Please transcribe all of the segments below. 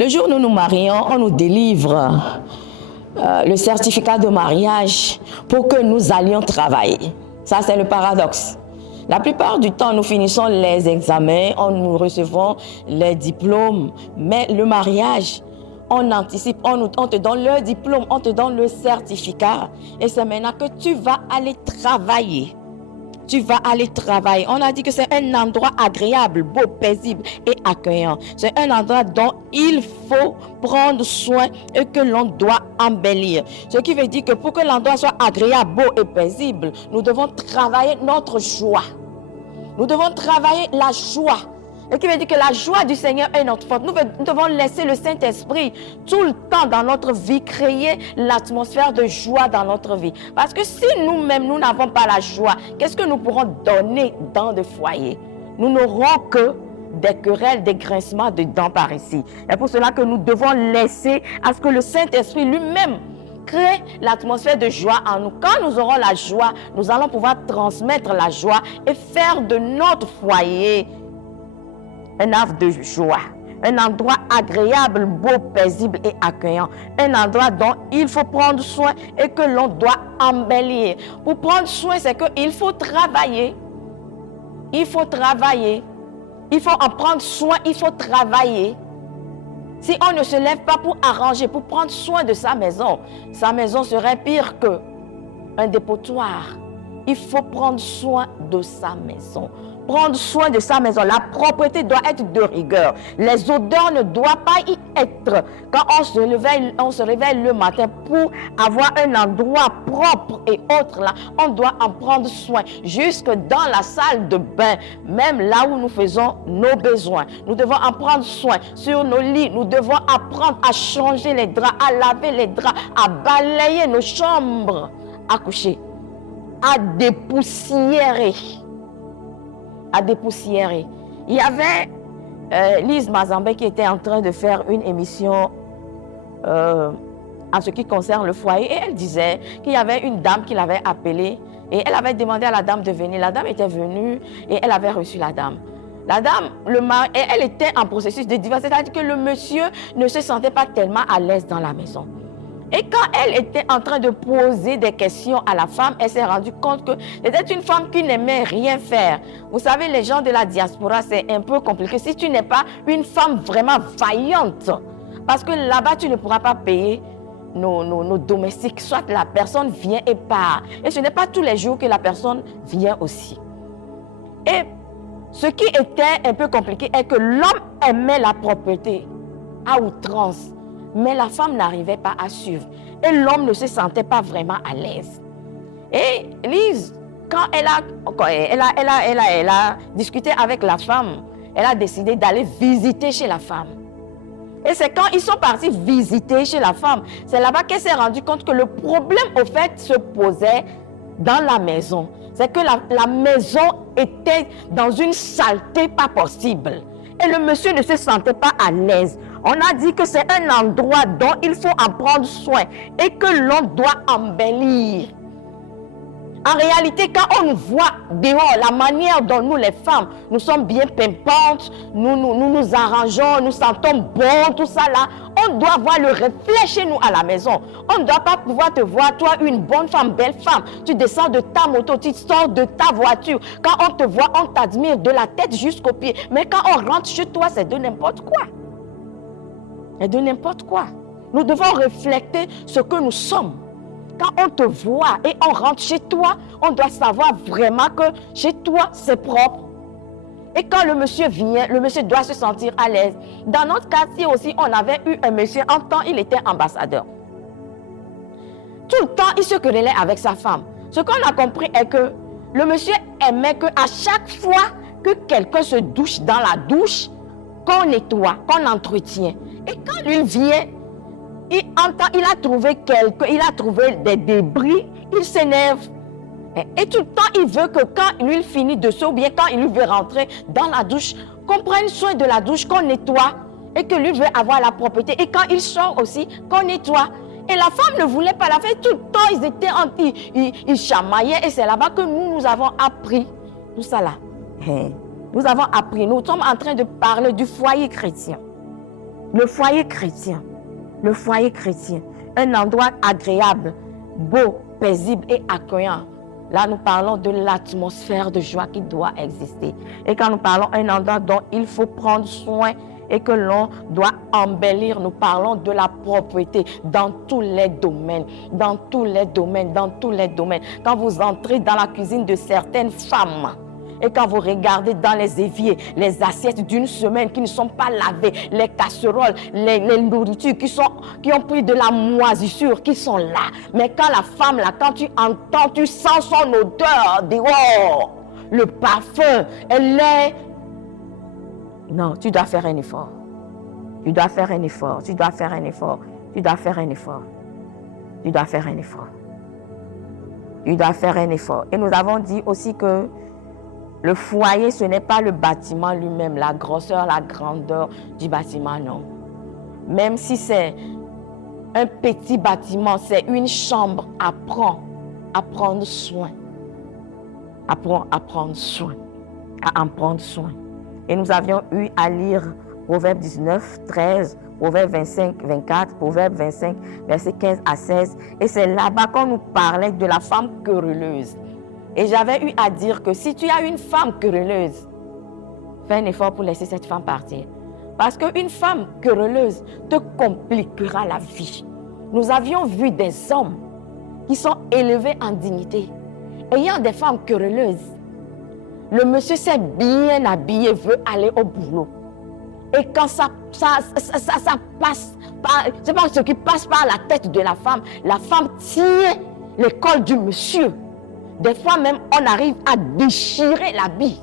Le jour où nous nous marions, on nous délivre le certificat de mariage pour que nous allions travailler. Ça, c'est le paradoxe. La plupart du temps, nous finissons les examens, nous recevons les diplômes, mais le mariage, on anticipe, on te donne le diplôme, on te donne le certificat, et c'est maintenant que tu vas aller travailler. Tu vas aller travailler. On a dit que c'est un endroit agréable, beau, paisible et accueillant. C'est un endroit dont il faut prendre soin et que l'on doit embellir. Ce qui veut dire que pour que l'endroit soit agréable, beau et paisible, nous devons travailler notre joie. Nous devons travailler la joie. Ce qui veut dire que la joie du Seigneur est notre force. Nous devons laisser le Saint-Esprit tout le temps dans notre vie, créer l'atmosphère de joie dans notre vie. Parce que si nous-mêmes, nous n'avons pas la joie, qu'est-ce que nous pourrons donner dans le foyer? Nous n'aurons que des querelles, des grincements de dents par ici. C'est pour cela que nous devons laisser à ce que le Saint-Esprit lui-même crée l'atmosphère de joie en nous. Quand nous aurons la joie, nous allons pouvoir transmettre la joie et faire de notre foyer un havre de joie, un endroit agréable, beau, paisible et accueillant. Un endroit dont il faut prendre soin et que l'on doit embellir. Pour prendre soin, c'est qu'il faut travailler. Il faut travailler. Il faut en prendre soin, il faut travailler. Si on ne se lève pas pour arranger, pour prendre soin de sa maison serait pire qu'un dépotoir. Il faut prendre soin de sa maison. Prendre soin de sa maison. La propreté doit être de rigueur. Les odeurs ne doivent pas y être. Quand on se réveille le matin pour avoir un endroit propre et autre là, on doit en prendre soin. Jusque dans la salle de bain, même là où nous faisons nos besoins. Nous devons en prendre soin. Sur nos lits, nous devons apprendre à changer les draps, à laver les draps, à balayer nos chambres à coucher, à dépoussiérer. Il y avait Lise Mazambé qui était en train de faire une émission en ce qui concerne le foyer, et elle disait qu'il y avait une dame qui l'avait appelée et elle avait demandé à la dame de venir. La dame était venue et elle avait reçu la dame. La dame, elle était en processus de divorce, c'est-à-dire que le monsieur ne se sentait pas tellement à l'aise dans la maison. Et quand elle était en train de poser des questions à la femme, elle s'est rendue compte que c'était une femme qui n'aimait rien faire. Vous savez, les gens de la diaspora, c'est un peu compliqué. Si tu n'es pas une femme vraiment vaillante, parce que là-bas, tu ne pourras pas payer nos domestiques. Soit la personne vient et part. Et ce n'est pas tous les jours que la personne vient aussi. Et ce qui était un peu compliqué est que l'homme aimait la propreté à outrance. Mais la femme n'arrivait pas à suivre. Et l'homme ne se sentait pas vraiment à l'aise. Et Lise, quand elle a discuté avec la femme, elle a décidé d'aller visiter chez la femme. Et c'est quand ils sont partis visiter chez la femme, c'est là-bas qu'elle s'est rendue compte que le problème, au fait, se posait dans la maison. C'est que la maison était dans une saleté pas possible. Et le monsieur ne se sentait pas à l'aise. On a dit que c'est un endroit dont il faut en prendre soin et que l'on doit embellir. En réalité, quand on nous voit dehors, la manière dont nous les femmes, nous sommes bien pimpantes, nous arrangeons, nous sentons bon, tout ça là, on doit voir le reflet chez nous à la maison. On ne doit pas pouvoir te voir, toi, une bonne femme, belle femme. Tu descends de ta moto, tu sors de ta voiture. Quand on te voit, on t'admire de la tête jusqu'aux pieds. Mais quand on rentre chez toi, c'est de n'importe quoi. C'est de n'importe quoi. Nous devons refléter ce que nous sommes. Quand on te voit et on rentre chez toi, on doit savoir vraiment que chez toi, c'est propre. Et quand le monsieur vient, le monsieur doit se sentir à l'aise. Dans notre quartier aussi, on avait eu un monsieur, en temps, il était ambassadeur. Tout le temps, il se querellait avec sa femme. Ce qu'on a compris est que le monsieur aimait qu'à chaque fois que quelqu'un se douche dans la douche, qu'on nettoie, qu'on entretient. Et quand lui vient, il a trouvé des débris, il s'énerve. Et tout le temps, il veut que quand lui finit de se, ou bien quand il veut rentrer dans la douche, qu'on prenne soin de la douche, qu'on nettoie, et que lui veut avoir la propreté. Et quand il sort aussi, qu'on nettoie. Et la femme ne voulait pas la faire. Tout le temps, ils chamaillaient. Et c'est là-bas que nous avons appris tout ça là. Nous avons appris. Nous sommes en train de parler du foyer chrétien. Le foyer chrétien, un endroit agréable, beau, paisible et accueillant. Là, nous parlons de l'atmosphère de joie qui doit exister. Et quand nous parlons d'un endroit dont il faut prendre soin et que l'on doit embellir, nous parlons de la propreté dans tous les domaines, dans tous les domaines, dans tous les domaines. Quand vous entrez dans la cuisine de certaines femmes, et quand vous regardez dans les éviers, les assiettes d'une semaine qui ne sont pas lavées, les casseroles, les nourritures qui ont pris de la moisissure, qui sont là. Mais quand la femme, là, quand tu entends, tu sens son odeur dehors, le parfum, elle est... Non, tu dois faire un effort. Tu dois faire un effort, tu dois faire un effort, tu dois faire un effort. Tu dois faire un effort. Tu dois faire un effort. Et nous avons dit aussi que le foyer, ce n'est pas le bâtiment lui-même, la grosseur, la grandeur du bâtiment, non. Même si c'est un petit bâtiment, c'est une chambre, apprends à prendre soin. Apprends à prendre soin, à en prendre soin. Et nous avions eu à lire Proverbe 19, 13, Proverbe 25, 24, Proverbe 25, versets 15 à 16. Et c'est là-bas qu'on nous parlait de la femme querelleuse. Et j'avais eu à dire que si tu as une femme querelleuse, fais un effort pour laisser cette femme partir. Parce qu'une femme querelleuse te compliquera la vie. Nous avions vu des hommes qui sont élevés en dignité, ayant des femmes querelleuses. Le monsieur s'est bien habillé, veut aller au boulot. Et quand ça passe, c'est pas ce qui passe par la tête de la femme tient le col du monsieur. Des fois même, on arrive à déchirer l'habit.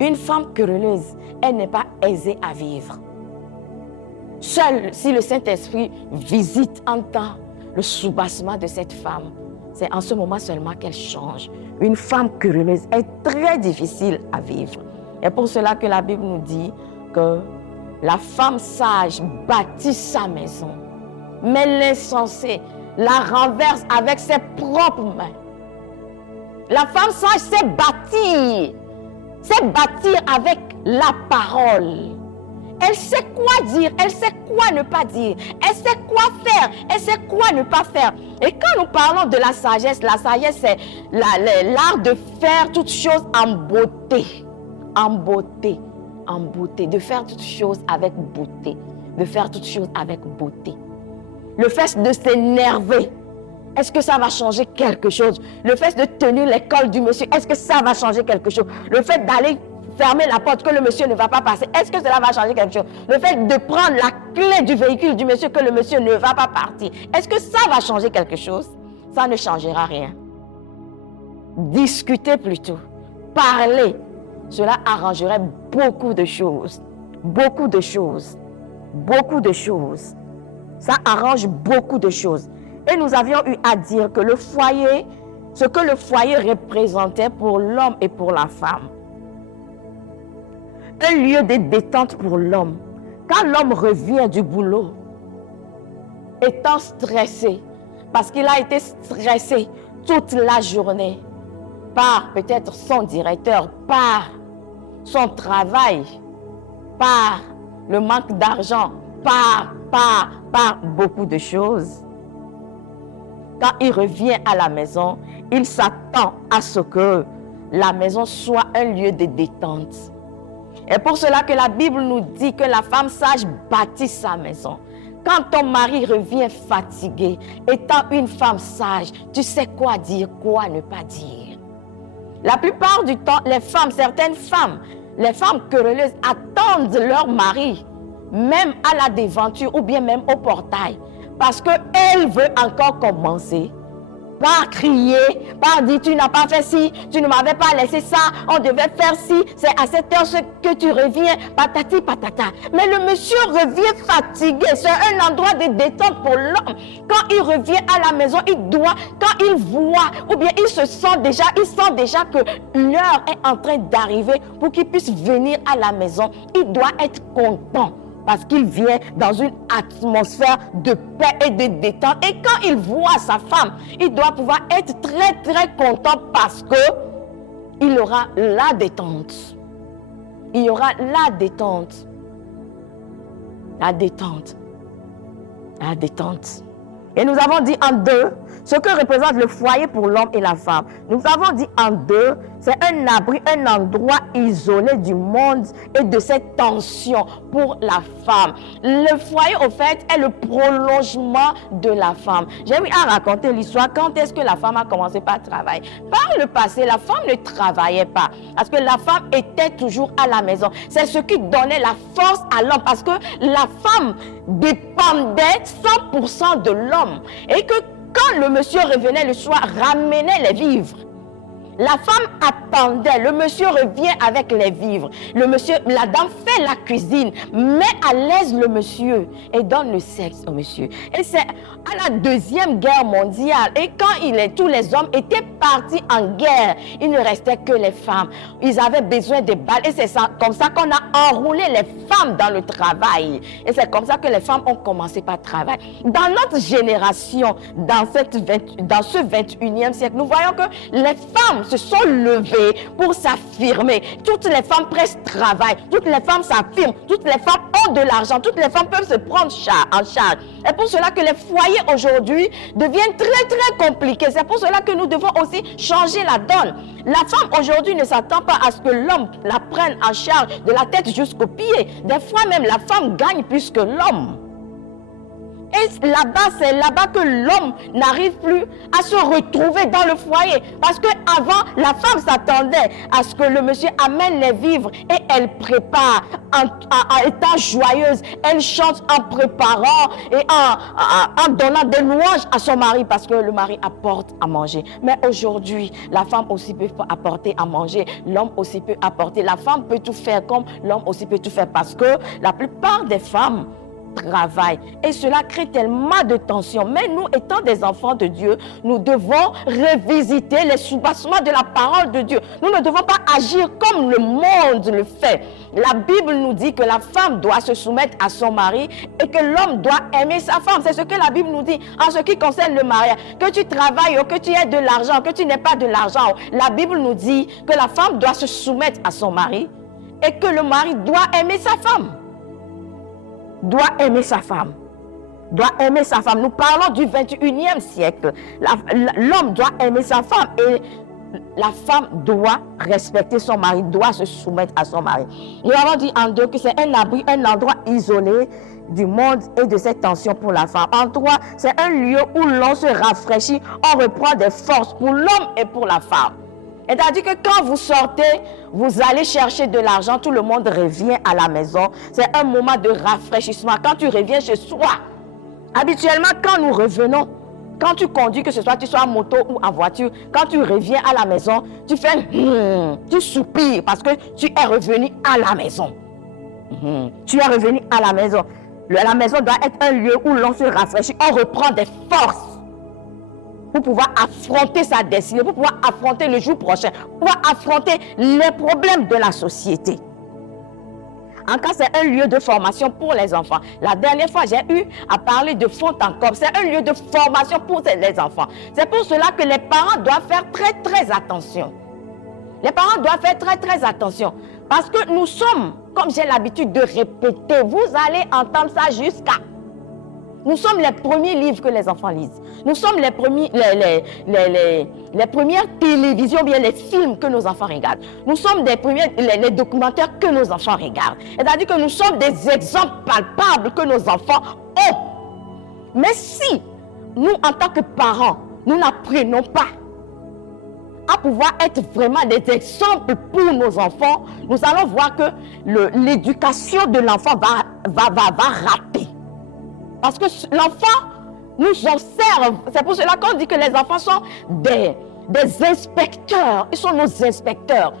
Une femme querelleuse, elle n'est pas aisée à vivre. Seul si le Saint-Esprit visite en temps le soubassement de cette femme, c'est en ce moment seulement qu'elle change. Une femme querelleuse est très difficile à vivre. Et pour cela que la Bible nous dit que la femme sage bâtit sa maison, mais l'insensé la renverse avec ses propres mains. La femme sage sait bâtir avec la parole. Elle sait quoi dire, elle sait quoi ne pas dire, elle sait quoi faire, elle sait quoi ne pas faire. Et quand nous parlons de la sagesse c'est l'art de faire toutes choses en beauté, de faire toutes choses avec beauté, Le fait de s'énerver, est-ce que ça va changer quelque chose? Le fait de tenir les cols du monsieur, est-ce que ça va changer quelque chose? Le fait d'aller fermer la porte que le monsieur ne va pas passer, est-ce que cela va changer quelque chose? Le fait de prendre la clé du véhicule du monsieur que le monsieur ne va pas partir, est-ce que ça va changer quelque chose? Ça ne changera rien. Discuter plutôt, parler, cela arrangerait beaucoup de choses. Ça arrange beaucoup de choses. Et nous avions eu à dire que le foyer, ce que le foyer représentait pour l'homme et pour la femme. Un lieu de détente pour l'homme. Quand l'homme revient du boulot, étant stressé, parce qu'il a été stressé toute la journée, par peut-être son directeur, par son travail, par le manque d'argent, par beaucoup de choses. Quand il revient à la maison, il s'attend à ce que la maison soit un lieu de détente. Et pour cela que la Bible nous dit que la femme sage bâtit sa maison. Quand ton mari revient fatigué, étant une femme sage, tu sais quoi dire, quoi ne pas dire. La plupart du temps, certaines femmes, les femmes querelleuses attendent leur mari, même à la devanture ou bien même au portail, parce qu'elle veut encore commencer par crier, par dire tu n'as pas fait ci, tu ne m'avais pas laissé ça, on devait faire ci, c'est à cette heure que tu reviens, patati patata. Mais le monsieur revient fatigué, c'est un endroit de détente pour l'homme. Quand il revient à la maison, quand il voit, ou bien il sent déjà que l'heure est en train d'arriver pour qu'il puisse venir à la maison, il doit être content. Parce qu'il vient dans une atmosphère de paix et de détente. Et quand il voit sa femme, il doit pouvoir être très très content parce que il aura la détente. Il y aura la détente. La détente. La détente. Et nous avons dit en deux, ce que représente le foyer pour l'homme et la femme. Nous avons dit en deux, c'est un abri, un endroit isolé du monde et de cette tension pour la femme. Le foyer, au fait, est le prolongement de la femme. J'aime à raconter l'histoire. Quand est-ce que la femme a commencé par travailler? Par le passé, la femme ne travaillait pas parce que la femme était toujours à la maison. C'est ce qui donnait la force à l'homme parce que la femme dépendait 100% de l'homme. Et que quand le monsieur revenait le soir, ramenait les vivres. La femme attendait, le monsieur revient avec les vivres. Le monsieur, la dame fait la cuisine, met à l'aise le monsieur et donne le sexe au monsieur. Et c'est à la Deuxième Guerre mondiale. Et quand tous les hommes étaient partis en guerre, il ne restait que les femmes. Ils avaient besoin de balles. Et c'est comme ça qu'on a enroulé les femmes dans le travail. Et c'est comme ça que les femmes ont commencé par travailler. Dans notre génération, dans ce 21e siècle, nous voyons que les femmes se sont levées pour s'affirmer. Toutes les femmes presque travaillent, toutes les femmes s'affirment, toutes les femmes ont de l'argent, toutes les femmes peuvent se prendre en charge. C'est pour cela que les foyers aujourd'hui deviennent très compliqués. C'est pour cela que nous devons aussi changer la donne. La femme aujourd'hui ne s'attend pas à ce que l'homme la prenne en charge de la tête jusqu'aux pieds. Des fois même la femme gagne plus que l'homme. Et là-bas, c'est là-bas que l'homme n'arrive plus à se retrouver dans le foyer. Parce qu'avant, la femme s'attendait à ce que le monsieur amène les vivres et elle prépare en étant joyeuse. Elle chante en préparant et en donnant des louanges à son mari parce que le mari apporte à manger. Mais aujourd'hui, la femme aussi peut apporter à manger. L'homme aussi peut apporter. La femme peut tout faire comme l'homme aussi peut tout faire parce que la plupart des femmes travail. Et cela crée tellement de tension. Mais nous, étant des enfants de Dieu, nous devons revisiter les soubassements de la parole de Dieu. Nous ne devons pas agir comme le monde le fait. La Bible nous dit que la femme doit se soumettre à son mari et que l'homme doit aimer sa femme. C'est ce que la Bible nous dit en ce qui concerne le mariage. Que tu travailles ou que tu aies de l'argent, que tu n'aies pas de l'argent. La Bible nous dit que la femme doit se soumettre à son mari et que le mari doit aimer sa femme. Doit aimer sa femme. Doit aimer sa femme. Nous parlons du 21e siècle. L'homme doit aimer sa femme et la femme doit respecter son mari, doit se soumettre à son mari. Nous avons dit en deux que c'est un abri, un endroit isolé du monde et de cette tension pour la femme. En trois, c'est un lieu où l'on se rafraîchit, on reprend des forces pour l'homme et pour la femme. C'est-à-dire que quand vous sortez, vous allez chercher de l'argent, tout le monde revient à la maison. C'est un moment de rafraîchissement. Quand tu reviens chez soi, habituellement, quand nous revenons, quand tu conduis, que ce soit tu sois en moto ou en voiture, quand tu reviens à la maison, tu fais tu soupires parce que tu es revenu à la maison. Tu es revenu à la maison. La maison doit être un lieu où l'on se rafraîchit, on reprend des forces pour pouvoir affronter sa destinée, pour pouvoir affronter le jour prochain, pour pouvoir affronter les problèmes de la société. Encore, c'est un lieu de formation pour les enfants. La dernière fois, j'ai eu à parler de Fontenay-Comme. C'est un lieu de formation pour les enfants. C'est pour cela que les parents doivent faire très attention. Les parents doivent faire très attention. Parce que nous sommes, comme j'ai l'habitude de répéter, vous allez entendre ça jusqu'à... Nous sommes les premiers livres que les enfants lisent. Nous sommes les premières télévisions, bien les films que nos enfants regardent. Nous sommes les documentaires que nos enfants regardent. C'est-à-dire que nous sommes des exemples palpables que nos enfants ont. Mais si nous, en tant que parents, nous n'apprenons pas à pouvoir être vraiment des exemples pour nos enfants, nous allons voir que l'éducation de l'enfant va rater. Parce que l'enfant nous observe. C'est pour cela qu'on dit que les enfants sont des inspecteurs. Ils sont nos inspecteurs.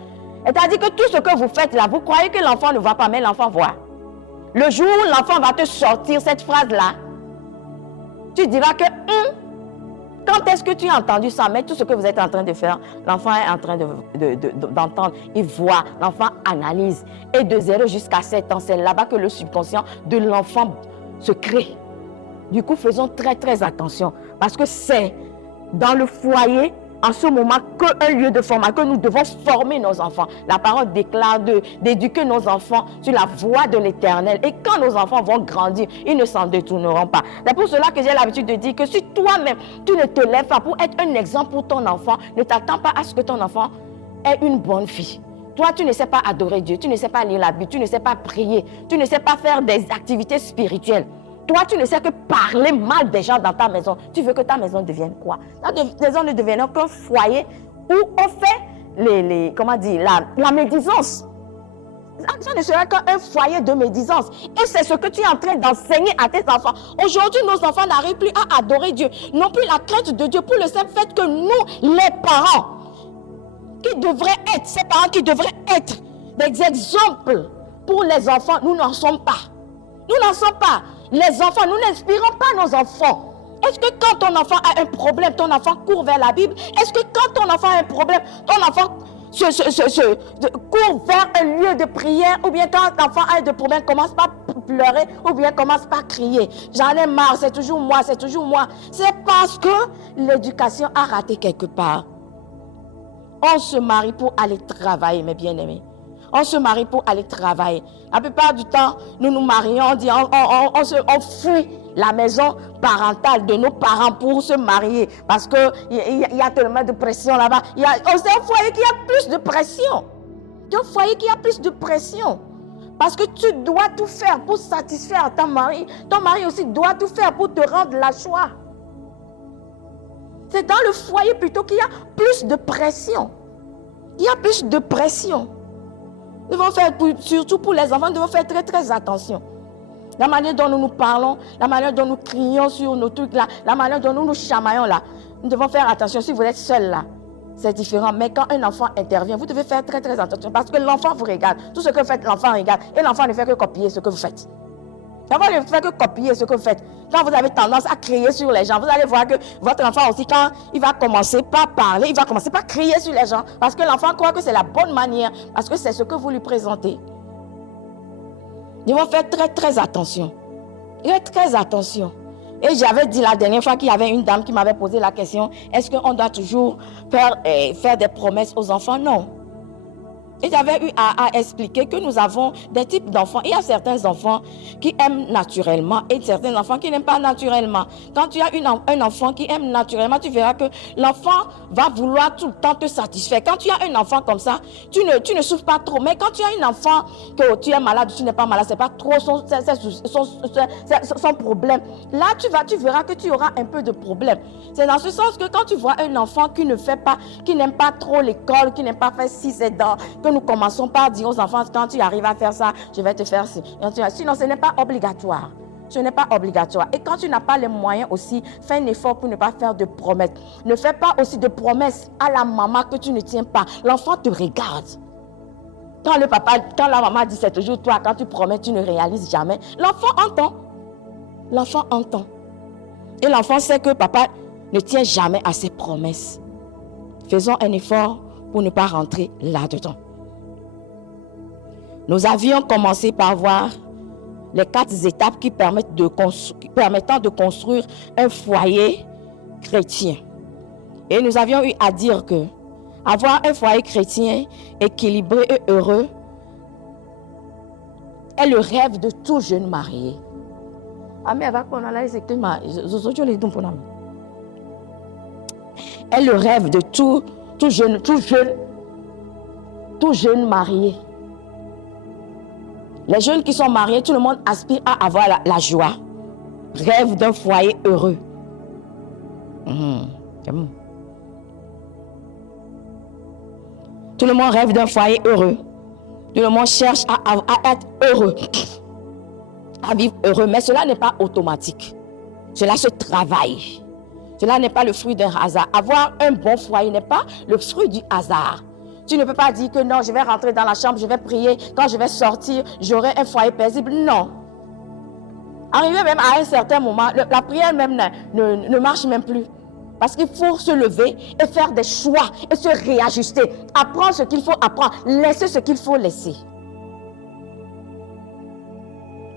C'est-à-dire que tout ce que vous faites là, vous croyez que l'enfant ne voit pas, mais l'enfant voit. Le jour où l'enfant va te sortir cette phrase-là, tu diras que quand est-ce que tu as entendu ça? Mais tout ce que vous êtes en train de faire, l'enfant est en train d'entendre. Il voit, l'enfant analyse. Et de 0 jusqu'à 7 ans, c'est là-bas que le subconscient de l'enfant se crée. Du coup, faisons très attention parce que c'est dans le foyer en ce moment qu'un lieu de formation, que nous devons former nos enfants. La parole déclare d'éduquer nos enfants sur la voie de l'Éternel. Et quand nos enfants vont grandir, ils ne s'en détourneront pas. C'est pour cela que j'ai l'habitude de dire que si toi-même, tu ne te lèves pas pour être un exemple pour ton enfant, ne t'attends pas à ce que ton enfant ait une bonne fille. Toi, tu ne sais pas adorer Dieu, tu ne sais pas lire la Bible, tu ne sais pas prier, tu ne sais pas faire des activités spirituelles. Toi, tu ne sais que parler mal des gens dans ta maison. Tu veux que ta maison devienne quoi? Ta maison ne devienne qu'un foyer où on fait la médisance. Ça ne sera qu'un foyer de médisance. Et c'est ce que tu es en train d'enseigner à tes enfants. Aujourd'hui, nos enfants n'arrivent plus à adorer Dieu. Non plus la crainte de Dieu pour le simple fait que nous, les parents, qui devraient être, ces parents qui devraient être des exemples pour les enfants, nous n'en sommes pas. Nous n'en sommes pas. Les enfants, nous n'inspirons pas nos enfants. Est-ce que quand ton enfant a un problème, ton enfant court vers la Bible? Est-ce que quand ton enfant a un problème, ton enfant court vers un lieu de prière? Ou bien quand l'enfant a des problèmes, commence par pleurer ou bien commence par crier? J'en ai marre, c'est toujours moi, c'est toujours moi. C'est parce que l'éducation a raté quelque part. On se marie pour aller travailler, mes bien-aimés. On se marie pour aller travailler. La plupart du temps, nous nous marions, on fuit la maison parentale de nos parents pour se marier. Parce qu'il y a tellement de pression là-bas. C'est un foyer qui a plus de pression. C'est un foyer qui a plus de pression. Parce que tu dois tout faire pour satisfaire ton mari. Ton mari aussi doit tout faire pour te rendre la joie. C'est dans le foyer plutôt qu'il y a plus de pression. Il y a plus de pression. Nous devons faire, surtout pour les enfants, nous devons faire très très attention. La manière dont nous nous parlons, la manière dont nous crions sur nos trucs là, la manière dont nous nous chamaillons là. Nous devons faire attention. Si vous êtes seul là, c'est différent. Mais quand un enfant intervient, vous devez faire très très attention. Parce que l'enfant vous regarde. Tout ce que vous faites, l'enfant regarde. Et l'enfant ne fait que copier ce que vous faites. L'enfant ne fait que copier ce que vous faites. Quand vous avez tendance à crier sur les gens, vous allez voir que votre enfant aussi, quand il va commencer par parler, il va commencer par crier sur les gens. Parce que l'enfant croit que c'est la bonne manière. Parce que c'est ce que vous lui présentez. Nous devons faire très très attention. Très très attention. Et j'avais dit la dernière fois qu'il y avait une dame qui m'avait posé la question, est-ce qu'on doit toujours faire des promesses aux enfants? Non. Et j'avais eu à expliquer que nous avons des types d'enfants. Il y a certains enfants qui aiment naturellement et certains enfants qui n'aiment pas naturellement. Quand tu as un enfant qui aime naturellement, tu verras que l'enfant va vouloir tout le temps te satisfaire. Quand tu as un enfant comme ça, tu ne souffres pas trop. Mais quand tu as un enfant que tu es malade ou tu n'es pas malade, ce n'est pas trop son problème. Là, tu verras que tu auras un peu de problème. C'est dans ce sens que quand tu vois un enfant qui n'aime pas trop l'école, qui n'aime pas faire ci, c'est dans... Nous commençons par dire aux enfants, quand tu arrives à faire ça, je vais te faire ci. Sinon, ce n'est pas obligatoire. Ce n'est pas obligatoire. Et quand tu n'as pas les moyens aussi, fais un effort pour ne pas faire de promesses. Ne fais pas aussi de promesses à la maman que tu ne tiens pas. L'enfant te regarde. Quand la maman dit c'est toujours toi, quand tu promets, tu ne réalises jamais. L'enfant entend. L'enfant entend. Et l'enfant sait que papa ne tient jamais à ses promesses. Faisons un effort pour ne pas rentrer là-dedans. Nous avions commencé par voir les 4 étapes qui permettant de construire un foyer chrétien. Et nous avions eu à dire que avoir un foyer chrétien équilibré et heureux est le rêve de tout jeune marié. Est le rêve de tout jeune marié. Les jeunes qui sont mariés, tout le monde aspire à avoir la joie. Rêve d'un foyer heureux. Tout le monde rêve d'un foyer heureux. Tout le monde cherche à être heureux. À vivre heureux. Mais cela n'est pas automatique. Cela se travaille. Cela n'est pas le fruit d'un hasard. Avoir un bon foyer n'est pas le fruit du hasard. Tu ne peux pas dire que non, je vais rentrer dans la chambre, je vais prier. Quand je vais sortir, j'aurai un foyer paisible. Non. Arrivé même à un certain moment, la prière même ne marche même plus. Parce qu'il faut se lever et faire des choix et se réajuster. Apprendre ce qu'il faut apprendre. Laisser ce qu'il faut laisser.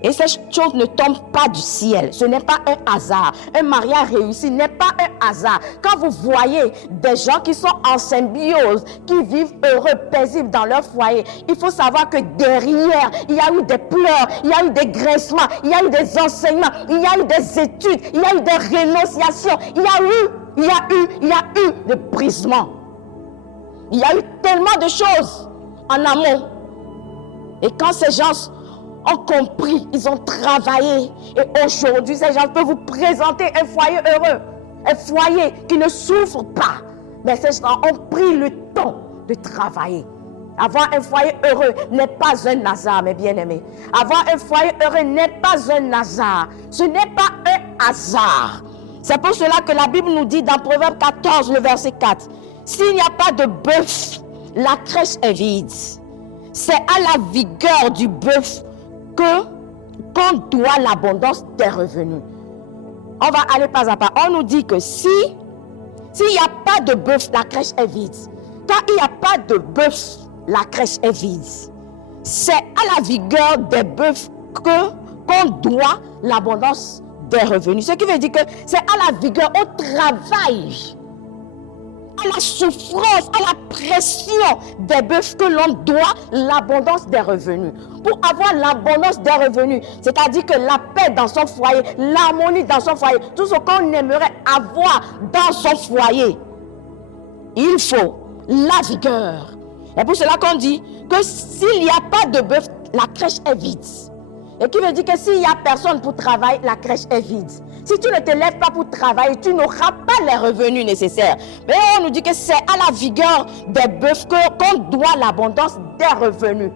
Et ces choses ne tombent pas du ciel. Ce n'est pas un hasard. Un mariage réussi n'est pas un hasard. Quand vous voyez des gens qui sont en symbiose, qui vivent heureux, paisibles dans leur foyer, il faut savoir que derrière, il y a eu des pleurs, il y a eu des graissements, il y a eu des enseignements, il y a eu des études, il y a eu des renonciations, il y a eu des brisements. Il y a eu tellement de choses en amont. Et quand ces gens ont compris, ils ont travaillé. Et aujourd'hui, ces gens peuvent vous présenter un foyer heureux. Un foyer qui ne souffre pas. Mais ces gens ont pris le temps de travailler. Avoir un foyer heureux n'est pas un hasard, mes bien-aimés. Avoir un foyer heureux n'est pas un hasard. Ce n'est pas un hasard. C'est pour cela que la Bible nous dit dans Proverbe 14, le verset 4, « S'il n'y a pas de bœuf, la crèche est vide. » C'est à la vigueur du bœuf qu'on doit l'abondance des revenus. On va aller pas à pas. On nous dit que s'il n'y a pas de bœuf, la crèche est vide. Quand il n'y a pas de bœuf, la crèche est vide. C'est à la vigueur des bœufs qu'on doit l'abondance des revenus. Ce qui veut dire que c'est à la vigueur, au travail, à la souffrance, à la pression des bœufs que l'on doit l'abondance des revenus. Pour avoir l'abondance des revenus, c'est-à-dire que la paix dans son foyer, l'harmonie dans son foyer, tout ce qu'on aimerait avoir dans son foyer, il faut la vigueur. Et pour cela qu'on dit que s'il n'y a pas de bœuf, la crèche est vide. Et qui veut dire que s'il n'y a personne pour travailler, la crèche est vide. Si tu ne te lèves pas pour travailler, tu n'auras pas les revenus nécessaires. Mais on nous dit que c'est à la vigueur des bœufs qu'on doit l'abondance des revenus.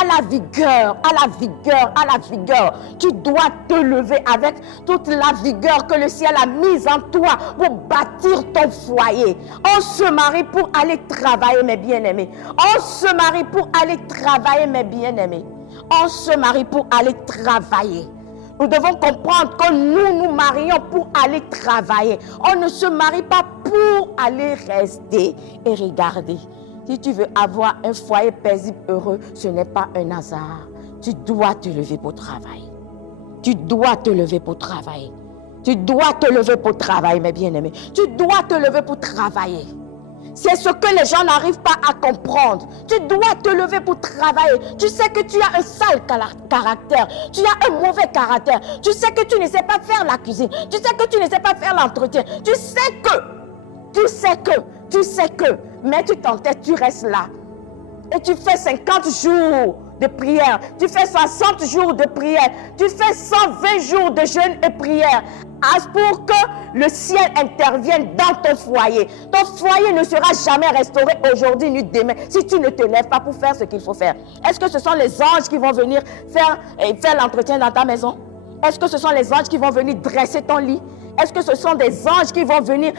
À la vigueur, à la vigueur, à la vigueur. Tu dois te lever avec toute la vigueur que le ciel a mise en toi pour bâtir ton foyer. On se marie pour aller travailler, mes bien-aimés. On se marie pour aller travailler, mes bien-aimés. On se marie pour aller travailler. Nous devons comprendre que nous marions pour aller travailler. On ne se marie pas pour aller rester et regarder. Si tu veux avoir un foyer paisible, heureux, ce n'est pas un hasard. Tu dois te lever pour travailler. Tu dois te lever pour travailler. Tu dois te lever pour travailler, mes bien-aimés. Tu dois te lever pour travailler. C'est ce que les gens n'arrivent pas à comprendre. Tu dois te lever pour travailler. Tu sais que tu as un sale caractère. Tu as un mauvais caractère. Tu sais que tu ne sais pas faire la cuisine. Tu sais que tu ne sais pas faire l'entretien. Tu sais que. Mais tu t'entêtes, tu restes là. Et tu fais 50 jours de prière. Tu fais 60 jours de prière. Tu fais 120 jours de jeûne et prière. Pour que le ciel intervienne dans ton foyer. Ton foyer ne sera jamais restauré aujourd'hui ni demain si tu ne te lèves pas pour faire ce qu'il faut faire. Est-ce que ce sont les anges qui vont venir faire l'entretien dans ta maison? Est-ce que ce sont les anges qui vont venir dresser ton lit? Est-ce que ce sont des anges qui vont venir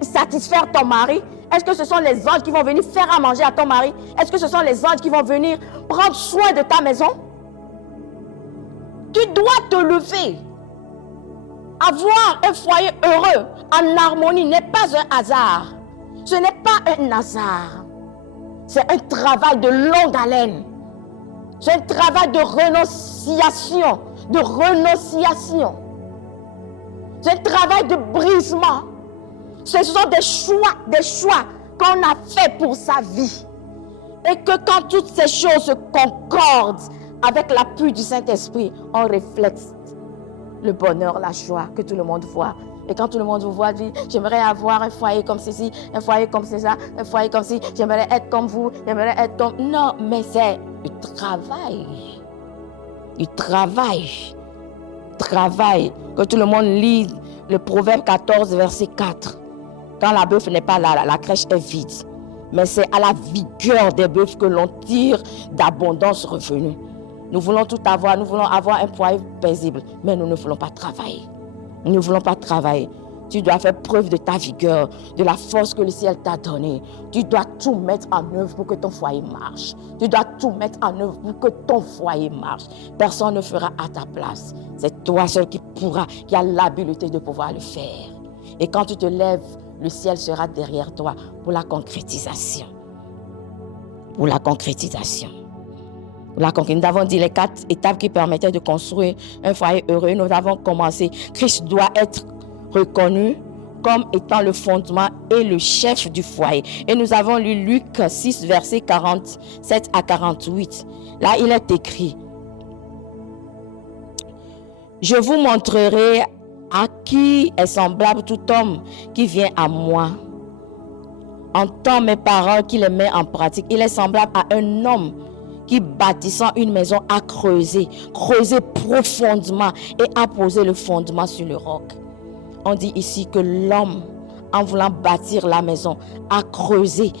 satisfaire ton mari? Est-ce que ce sont les anges qui vont venir faire à manger à ton mari? Est-ce que ce sont les anges qui vont venir prendre soin de ta maison? Tu dois te lever. Avoir un foyer heureux, en harmonie, n'est pas un hasard. Ce n'est pas un hasard. C'est un travail de longue haleine. C'est un travail de renonciation. C'est un travail de brisement. Ce sont des choix qu'on a fait pour sa vie. Et que quand toutes ces choses se concordent avec l'appui du Saint-Esprit, on reflète le bonheur, la joie que tout le monde voit. Et quand tout le monde vous voit, dit, j'aimerais avoir un foyer comme ceci, un foyer comme ça, un foyer comme ci, j'aimerais être comme vous, j'aimerais être comme... Non, mais c'est du travail. Du travail. Travail. Que tout le monde lit le Proverbe 14, verset 4. Quand la bœuf n'est pas là, la crèche est vide. Mais c'est à la vigueur des bœufs que l'on tire d'abondance revenue. Nous voulons tout avoir, nous voulons avoir un foyer paisible, mais nous ne voulons pas travailler. Nous ne voulons pas travailler. Tu dois faire preuve de ta vigueur, de la force que le ciel t'a donnée. Tu dois tout mettre en œuvre pour que ton foyer marche. Tu dois tout mettre en œuvre pour que ton foyer marche. Personne ne fera à ta place. C'est toi seul qui a l'habilité de pouvoir le faire. Et quand tu te lèves, le ciel sera derrière toi pour la concrétisation. Pour la concrétisation. La conquête. Nous avons dit les 4 étapes qui permettaient de construire un foyer heureux. Nous avons commencé. Christ doit être reconnu comme étant le fondement et le chef du foyer. Et nous avons lu Luc 6, versets 47 à 48. Là, il est écrit: je vous montrerai à qui est semblable tout homme qui vient à moi. Entend mes paroles, qui les met en pratique. Il est semblable à un homme qui, bâtissant une maison, a creusé profondément et a posé le fondement sur le roc. On dit ici que l'homme, en voulant bâtir la maison, a creusé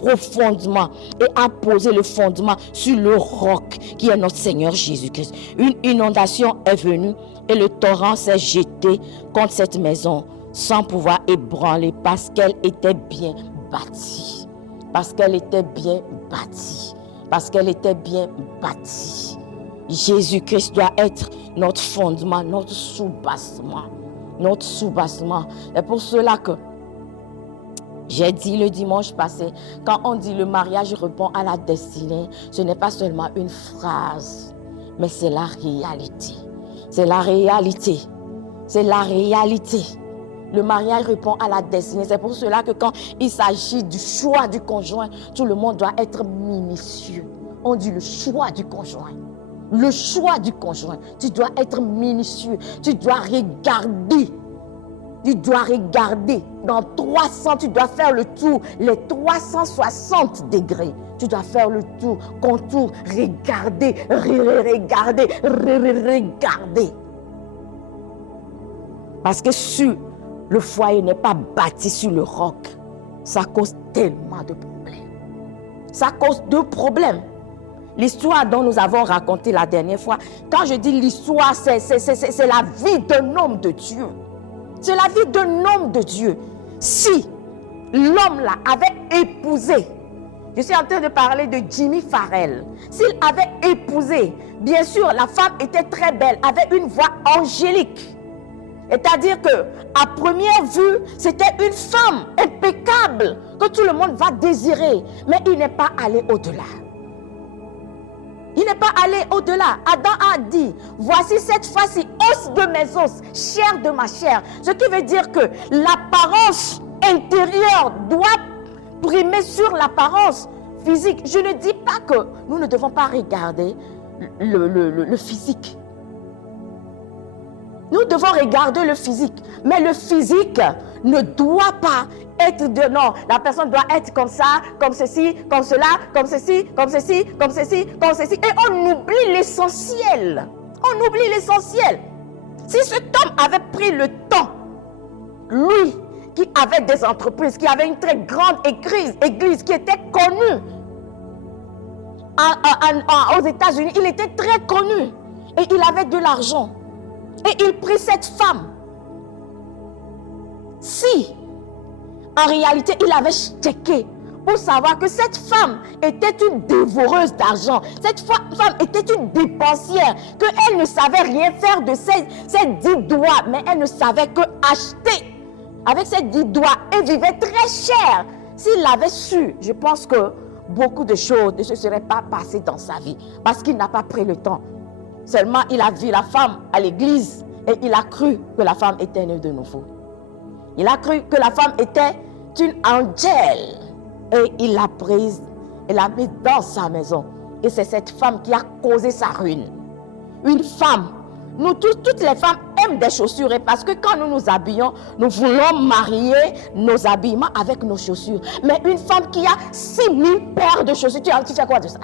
profondément et a posé le fondement sur le roc qui est notre Seigneur Jésus-Christ. Une inondation est venue et le torrent s'est jeté contre cette maison sans pouvoir ébranler parce qu'elle était bien bâtie. Parce qu'elle était bien bâtie. Parce qu'elle était bien bâtie. Jésus-Christ doit être notre fondement, notre soubassement. Notre soubassement. C'est pour cela que j'ai dit le dimanche passé, quand on dit le mariage répond à la destinée, ce n'est pas seulement une phrase, mais c'est la réalité. C'est la réalité. C'est la réalité. Le mariage répond à la destinée. C'est pour cela que quand il s'agit du choix du conjoint, tout le monde doit être minutieux. On dit le choix du conjoint. Le choix du conjoint. Tu dois être minutieux. Tu dois regarder. Tu dois regarder. Dans 300, tu dois faire le tour. Les 360 degrés. Tu dois faire le tour. Contour. Regarder. Regarder. Regarder. Parce que sur le foyer n'est pas bâti sur le roc, ça cause tellement de problèmes. Ça cause 2 problèmes. L'histoire dont nous avons raconté la dernière fois, quand je dis l'histoire, c'est la vie d'un homme de Dieu. C'est la vie d'un homme de Dieu. Si l'homme là avait épousé, je suis en train de parler de Jimmy Farrell, s'il avait épousé, bien sûr la femme était très belle, avait une voix angélique. C'est-à-dire que à première vue, c'était une femme impeccable que tout le monde va désirer. Mais il n'est pas allé au-delà. Il n'est pas allé au-delà. Adam a dit, voici cette fois-ci, os de mes os, chair de ma chair. Ce qui veut dire que l'apparence intérieure doit primer sur l'apparence physique. Je ne dis pas que nous ne devons pas regarder le physique. Nous devons regarder le physique. Mais le physique ne doit pas être de non. La personne doit être comme ça, comme ceci, comme cela, comme ceci, comme ceci, comme ceci, comme ceci. Et on oublie l'essentiel. On oublie l'essentiel. Si cet homme avait pris le temps, lui qui avait des entreprises, qui avait une très grande église qui était connue aux États-Unis, il était très connu et il avait de l'argent. Et il prit cette femme. Si, en réalité, il avait checké pour savoir que cette femme était une dévoreuse d'argent, cette femme était une dépensière, qu'elle ne savait rien faire de ses 10 doigts, mais elle ne savait que acheter avec ses 10 doigts et vivait très cher. S'il l'avait su, je pense que beaucoup de choses ne se seraient pas passées dans sa vie parce qu'il n'a pas pris le temps. Seulement, il a vu la femme à l'église et il a cru que la femme était née de nouveau. Il a cru que la femme était une angèle et il l'a prise et l'a mise dans sa maison. Et c'est cette femme qui a causé sa ruine. Une femme. Nous tous, toutes les femmes aiment des chaussures et parce que quand nous nous habillons, nous voulons marier nos habillements avec nos chaussures. Mais une femme qui a 6000 paires de chaussures, tu fais quoi de ça?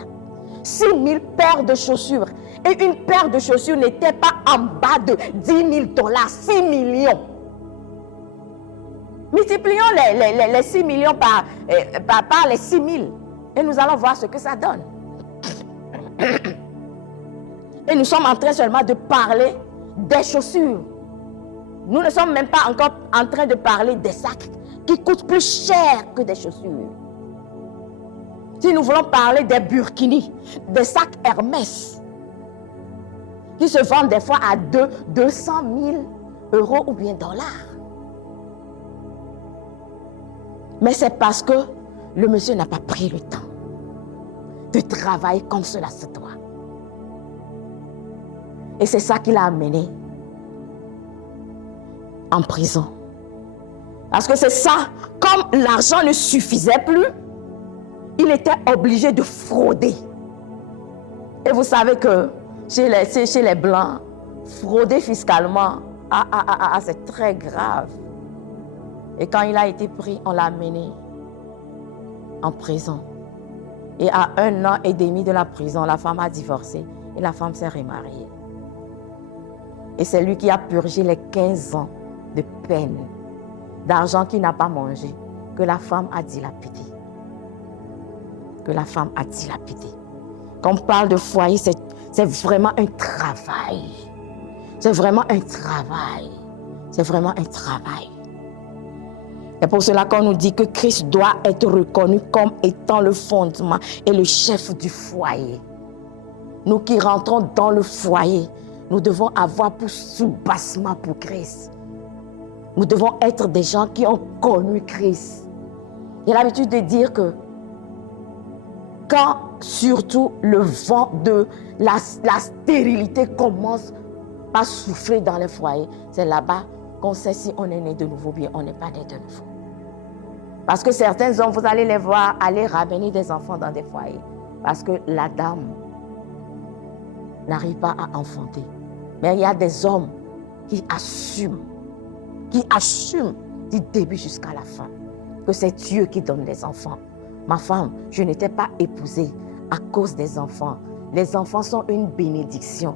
6000 paires de chaussures. Et une paire de chaussures n'était pas en bas de 10 000 $, 6 millions. Multiplions les 6 millions par les 6 000 et nous allons voir ce que ça donne. Et nous sommes en train seulement de parler des chaussures. Nous ne sommes même pas encore en train de parler des sacs qui coûtent plus cher que des chaussures. Si nous voulons parler des burkinis, des sacs Hermès, qui se vendent des fois à 200 000 € ou bien dollars. Mais c'est parce que le monsieur n'a pas pris le temps. de travailler comme cela se doit. Et c'est ça qui l'a amené en prison. Parce que c'est ça, comme l'argent ne suffisait plus, il était obligé de frauder. Et vous savez que chez les Blancs, frauder fiscalement, c'est très grave. Et quand il a été pris, on l'a amené en prison. Et à 1 an et demi de la prison, la femme a divorcé et la femme s'est remariée. Et c'est lui qui a purgé les 15 ans de peine, d'argent qu'il n'a pas mangé, que la femme a dilapidé. Que la femme a dilapidé. Quand on parle de foyer, c'est vraiment un travail. C'est vraiment un travail. C'est vraiment un travail. C'est pour cela qu'on nous dit que Christ doit être reconnu comme étant le fondement et le chef du foyer. Nous qui rentrons dans le foyer, nous devons avoir pour soubassement pour Christ. Nous devons être des gens qui ont connu Christ. J'ai l'habitude de dire que quand surtout le vent de la stérilité commence à souffler dans les foyers, c'est là-bas qu'on sait si on est né de nouveau ou bien on n'est pas né de nouveau. Parce que certains hommes, vous allez les voir aller ramener des enfants dans des foyers. Parce que la dame n'arrive pas à enfanter. Mais il y a des hommes qui assument du début jusqu'à la fin que c'est Dieu qui donne les enfants. Ma femme, je ne t'ai pas épousée à cause des enfants. Les enfants sont une bénédiction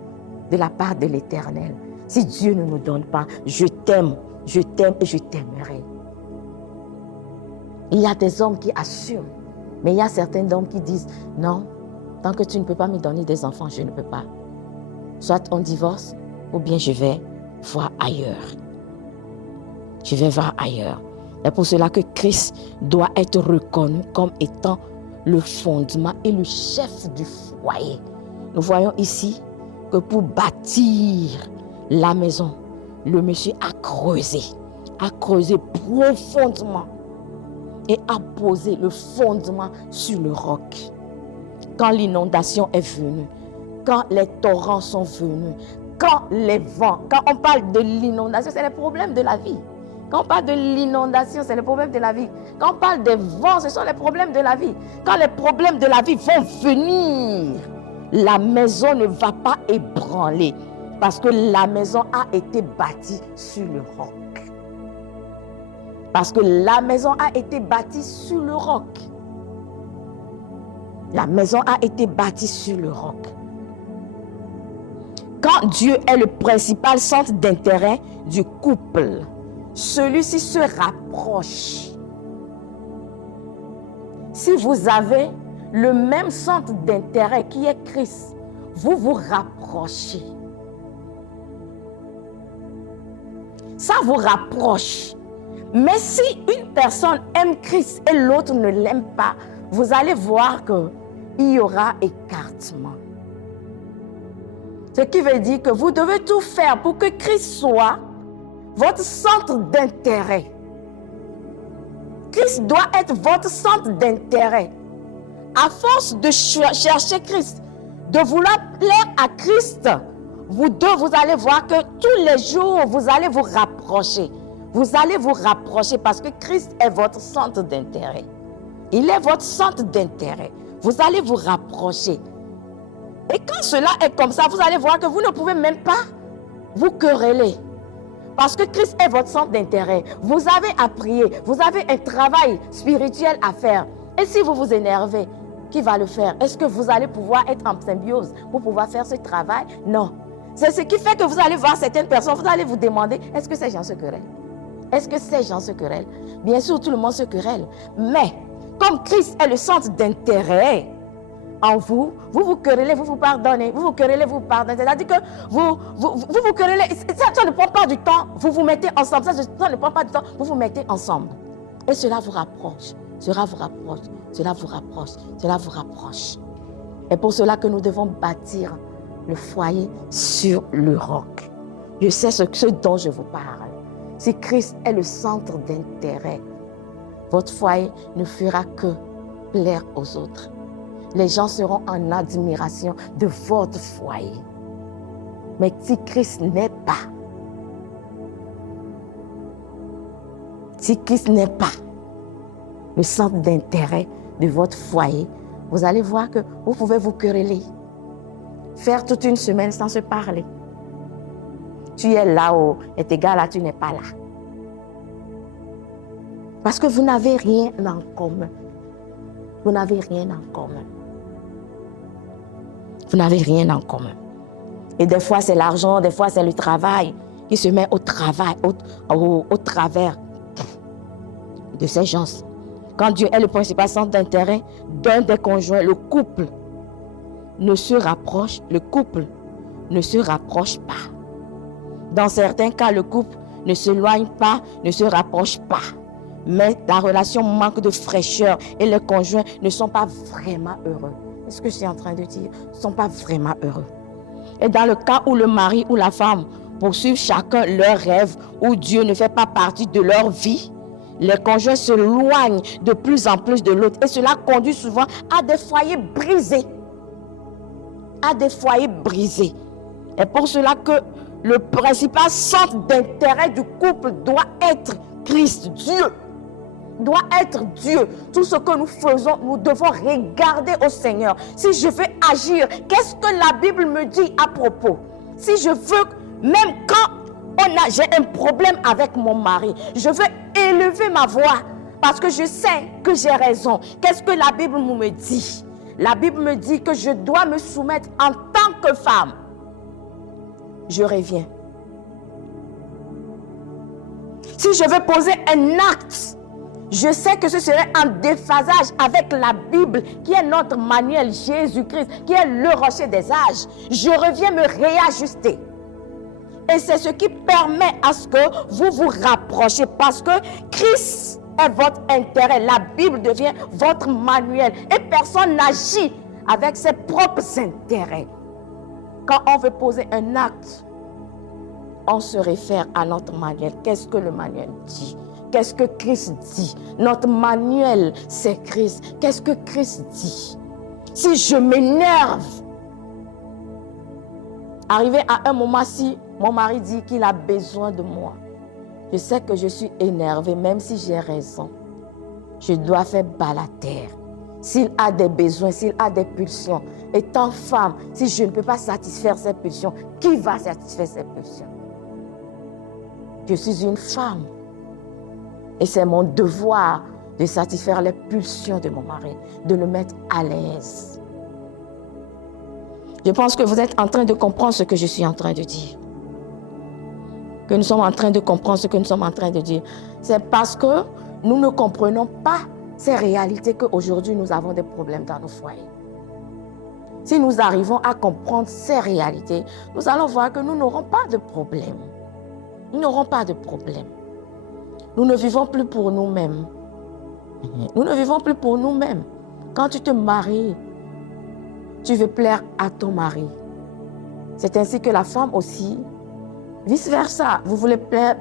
de la part de l'Éternel. Si Dieu ne nous donne pas, je t'aime et je t'aimerai. Il y a des hommes qui assument, mais il y a certains hommes qui disent non, tant que tu ne peux pas me donner des enfants, je ne peux pas. Soit on divorce, ou bien je vais voir ailleurs. Je vais voir ailleurs. C'est pour cela que Christ doit être reconnu comme étant le fondement et le chef du foyer. Nous voyons ici que pour bâtir la maison, le monsieur a creusé profondément et a posé le fondement sur le roc. Quand l'inondation est venue, quand les torrents sont venus, quand les vents, quand on parle de l'inondation, c'est les problèmes de la vie. Quand on parle de l'inondation, c'est les problèmes de la vie. Quand on parle des vents, ce sont les problèmes de la vie. Quand les problèmes de la vie vont venir, la maison ne va pas ébranler parce que la maison a été bâtie sur le roc. Parce que la maison a été bâtie sur le roc. La maison a été bâtie sur le roc. Quand Dieu est le principal centre d'intérêt du couple, celui-ci se rapproche. Si vous avez le même centre d'intérêt qui est Christ, vous vous rapprochez. Ça vous rapproche. Mais si une personne aime Christ et l'autre ne l'aime pas, vous allez voir qu'il y aura écartement. Ce qui veut dire que vous devez tout faire pour que Christ soit votre centre d'intérêt. Christ doit être votre centre d'intérêt. À force de chercher Christ, de vouloir plaire à Christ, vous deux, vous allez voir que tous les jours, vous allez vous rapprocher. Vous allez vous rapprocher parce que Christ est votre centre d'intérêt. Il est votre centre d'intérêt. Vous allez vous rapprocher. Et quand cela est comme ça, vous allez voir que vous ne pouvez même pas vous quereller. Parce que Christ est votre centre d'intérêt. Vous avez à prier. Vous avez un travail spirituel à faire. Et si vous vous énervez, qui va le faire? Est-ce que vous allez pouvoir être en symbiose pour pouvoir faire ce travail? Non. C'est ce qui fait que vous allez voir certaines personnes, vous allez vous demander, est-ce que ces gens se querellent? Est-ce que ces gens se querellent? Bien sûr, tout le monde se querelle. Mais, comme Christ est le centre d'intérêt en vous, vous vous querellez, vous vous pardonnez. Vous vous querellez, vous vous pardonnez. C'est-à-dire que vous querellez, ça ne prend pas du temps, vous vous mettez ensemble. Ça ne prend pas du temps, vous vous mettez ensemble. Et cela vous rapproche. Cela vous rapproche. Cela vous rapproche. Cela vous rapproche. Et pour cela que nous devons bâtir le foyer sur le roc. Je sais ce dont je vous parle. Si Christ est le centre d'intérêt, votre foyer ne fera que plaire aux autres. les gens seront en admiration de votre foyer. Mais si Christ n'est pas, le centre d'intérêt de votre foyer, vous allez voir que vous pouvez vous quereller. Faire toute une semaine sans se parler. Tu es là-haut et tes gars là, tu n'es pas là. Parce que vous n'avez rien en commun. Vous n'avez rien en commun. Vous n'avez rien en commun. Et des fois, c'est l'argent, des fois, c'est le travail qui se met au travers de ces gens. Quand Dieu est le principal centre d'intérêt d'un des conjoints, le couple ne se rapproche pas. Dans certains cas, le couple ne s'éloigne pas, ne se rapproche pas. Mais la relation manque de fraîcheur et les conjoints ne sont pas vraiment heureux. C'est ce que je suis en train de dire. Ils ne sont pas vraiment heureux. Et dans le cas où le mari ou la femme poursuivent chacun leur rêve, où Dieu ne fait pas partie de leur vie, les conjoints s'éloignent de plus en plus de l'autre. Et cela conduit souvent à des foyers brisés. Et pour cela que le principal centre d'intérêt du couple doit être Christ, Dieu. Doit être Dieu. Tout ce que nous faisons, nous devons regarder au Seigneur. Si je veux agir, qu'est-ce que la Bible me dit à propos? Si je veux, même quand j'ai un problème avec mon mari, je veux élever ma voix parce que je sais que j'ai raison. Qu'est-ce que la Bible me dit? La Bible me dit que je dois me soumettre en tant que femme. Je reviens. Si je veux poser un acte, je sais que ce serait en déphasage avec la Bible, qui est notre manuel, Jésus-Christ, qui est le rocher des âges. Je reviens me réajuster. Et c'est ce qui permet à ce que vous vous rapprochiez, parce que Christ est votre intérêt. La Bible devient votre manuel. Et personne n'agit avec ses propres intérêts. Quand on veut poser un acte, on se réfère à notre manuel. Qu'est-ce que le manuel dit? Qu'est-ce que Christ dit? Notre manuel, c'est Christ. Qu'est-ce que Christ dit? Si je m'énerve, arrivé à un moment, si mon mari dit qu'il a besoin de moi, je sais que je suis énervée, même si j'ai raison. Je dois faire bas la terre. S'il a des besoins, s'il a des pulsions, étant femme, si je ne peux pas satisfaire ses pulsions, qui va satisfaire ses pulsions? Je suis une femme. Et c'est mon devoir de satisfaire les pulsions de mon mari, de le mettre à l'aise. Je pense que vous êtes en train de comprendre ce que je suis en train de dire. Que nous sommes en train de comprendre ce que nous sommes en train de dire. C'est parce que nous ne comprenons pas ces réalités qu'aujourd'hui nous avons des problèmes dans nos foyers. Si nous arrivons à comprendre ces réalités, nous allons voir que nous n'aurons pas de problème. Nous n'aurons pas de problème. Nous ne vivons plus pour nous-mêmes. Nous ne vivons plus pour nous-mêmes. Quand tu te maries, tu veux plaire à ton mari. C'est ainsi que la femme aussi, vice-versa. Vous voulez plaire,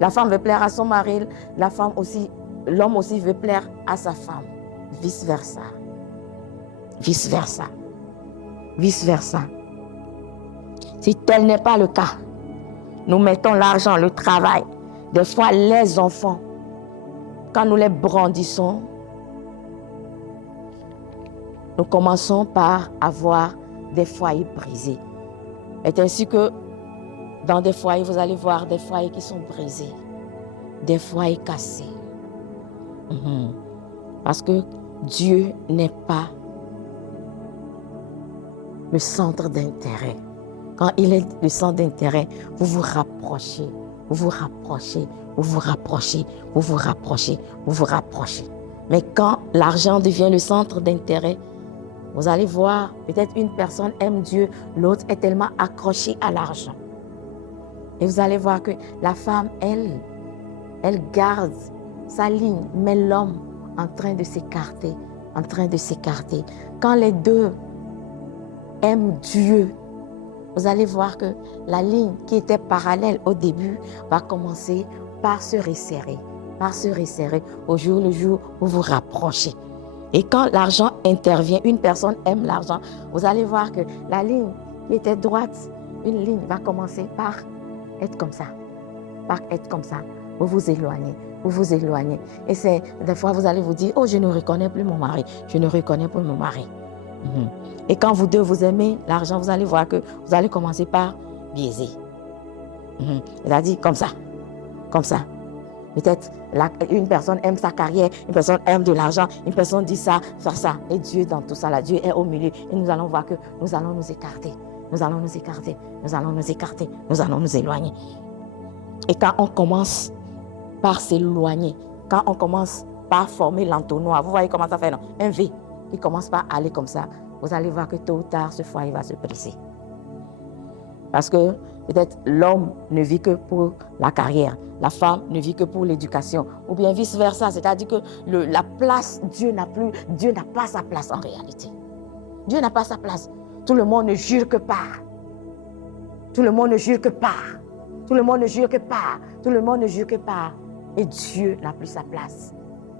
la femme veut plaire à son mari, la femme aussi, l'homme aussi veut plaire à sa femme. Vice-versa. Vice-versa. Vice-versa. Si tel n'est pas le cas, nous mettons l'argent, le travail, des fois les enfants, quand nous les brandissons, nous commençons par avoir des foyers brisés. C'est ainsi que dans des foyers, vous allez voir des foyers qui sont brisés, des foyers cassés. Parce que Dieu n'est pas le centre d'intérêt. Quand il est le centre d'intérêt, vous vous rapprochez, vous vous rapprochez, vous vous rapprochez, vous vous rapprochez, vous vous rapprochez. Mais quand l'argent devient le centre d'intérêt, vous allez voir, peut-être une personne aime Dieu, l'autre est tellement accrochée à l'argent. Et vous allez voir que la femme, elle garde sa ligne, mais l'homme en train de s'écarter, en train de s'écarter. Quand les deux aiment Dieu, vous allez voir que la ligne qui était parallèle au début va commencer par se resserrer au jour le jour où vous vous rapprochez. Et quand l'argent intervient, une personne aime l'argent, vous allez voir que la ligne qui était droite, une ligne va commencer par être comme ça. Par être comme ça. Vous vous éloignez, vous vous éloignez. Et c'est des fois, vous allez vous dire, oh, je ne reconnais plus mon mari, je ne reconnais plus mon mari. Et quand vous deux, vous aimez l'argent, vous allez voir que vous allez commencer par biaiser. C'est-à-dire comme ça, comme ça. Peut-être une personne aime sa carrière, une personne aime de l'argent, une personne dit ça, faire ça. Et Dieu dans tout ça, là, Dieu est au milieu. Et nous allons voir que nous allons nous écarter. Nous allons nous écarter, nous allons nous écarter, nous allons nous éloigner. Et quand on commence par s'éloigner, quand on commence par former l'entonnoir, vous voyez comment ça fait, non? Un V qui commence par aller comme ça, vous allez voir que tôt ou tard, ce foyer va se briser. Parce que peut-être l'homme ne vit que pour la carrière, la femme ne vit que pour l'éducation, ou bien vice-versa, c'est-à-dire que la place, Dieu n'a pas sa place en réalité. Dieu n'a pas sa place. Tout le monde ne jure que par. Tout le monde ne jure que par. Tout le monde ne jure que par. Tout le monde ne jure que par. Et Dieu n'a plus sa place.